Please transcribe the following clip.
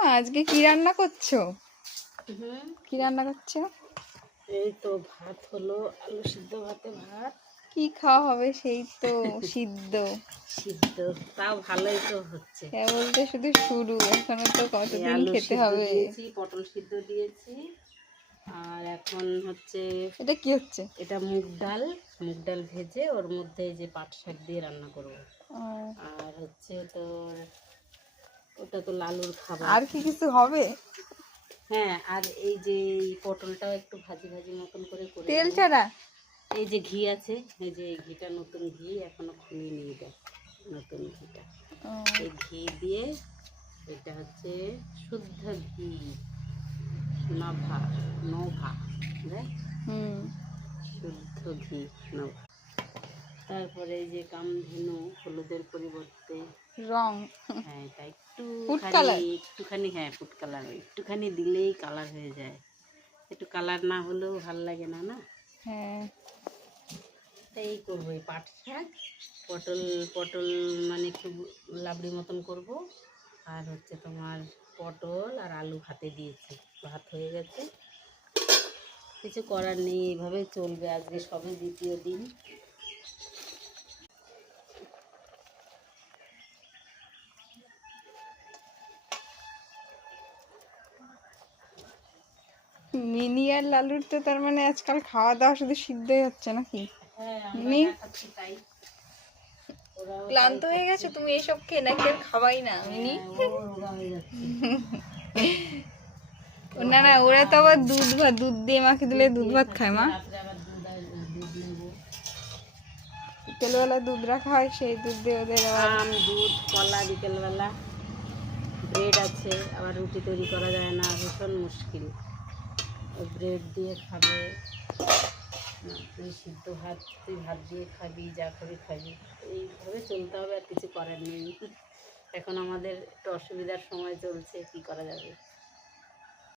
ঠাকুমা আজকে কি রান্না করছো? কি রান্না করছো? এই তো ভাত হলো, আলু সিদ্ধ ভাতে ভাত। কি খাওয়া হবে? সেই তো সিদ্ধ সিদ্ধ তাও ভালোই তো হচ্ছে। কেবল তো শুধু শুরু, এখনো তো এই কতদিন আলু খেতে সিদ্ধ হবে। দিয়েছি, পটল সিদ্ধ দিয়েছি, আর এখন হচ্ছে এটা কি হচ্ছে? এটা মুগ ডাল। মুগ ডাল ভেজে ওর মধ্যে এই যে পাট শাক দিয়ে রান্না করব। আর হচ্ছে তোর ওটা তো লালুর খাবার। আর কি কিছু হবে? হ্যাঁ, আর এই যে পটলটাও একটু ভাজি ভাজি মতন করে তেল দেবো। ছাড়া? এই যে ঘি আছে, এই যে এই ঘিটা নতুন ঘি, এখনো খুলিয়ে নিয়ে দেয় নতুন ঘিটা। এই ঘি দিয়ে, এটা হচ্ছে শুদ্ধ ঘি, নভা নভা দেখ, শুদ্ধ ঘি নভা। তারপরে এই যে কামধেনু, হলুদের পরিবর্তে রং, হ্যাঁ এটা ফুড কালার। একটুখানি হ্যাঁ ফুড কালার, একটুখানি দিলেই কালার হয়ে যায়। একটু কালার না হলেও ভাল লাগে না, না? হ্যাঁ, এই করবো এই পাট শাক, পটল পটল মানে একটু লাবড়ি মতন করব। আর হচ্ছে তোমার পটল আর আলু ভাতে দিয়েছি, ভাত হয়ে গেছে, কিছু করার নেই, এইভাবে চলবে। আজকে সবে দ্বিতীয় দিন। মিনি আর লালুর তো তার মানে আজকাল খাওয়া দাওয়া শুধু সিদ্ধই হচ্ছে নাকি? হ্যাঁ, মিনি আমরা খাচ্ছি তাই, ওরাও ক্লান্ত তাই হয়ে গেছো খাচ্ছে। তুমি এসব খেয়ে, নাকি আর খাওয়াই না মিনি? হ্যাঁ, ও রোগা হয়ে যাচ্ছে। না না, ওরা তো আবার দুধ দিয়ে মাকে দিলে দুধ ভাত খায় মা। রাত্রে আবার দুধ নেবো। বিকেলবেলা দুধ রাখা হয়, সেই দুধ দিয়ে ওদের আবার। আম, দুধ, কলা বিকেলবেলা, ব্রেড আছে, আবার রুটি তৈরি করা যায় না, ভীষণ মুশকিল। ওই ব্রেড দিয়ে খাবে না, তুই সিদ্ধ ভাত, তুই ভাত দিয়ে খাবি, যা খাবি খাবি, এইভাবে চলতে হবে, আর কিছু করার নেই। এখন আমাদের একটু অসুবিধার সময় চলছে, কি করা যাবে।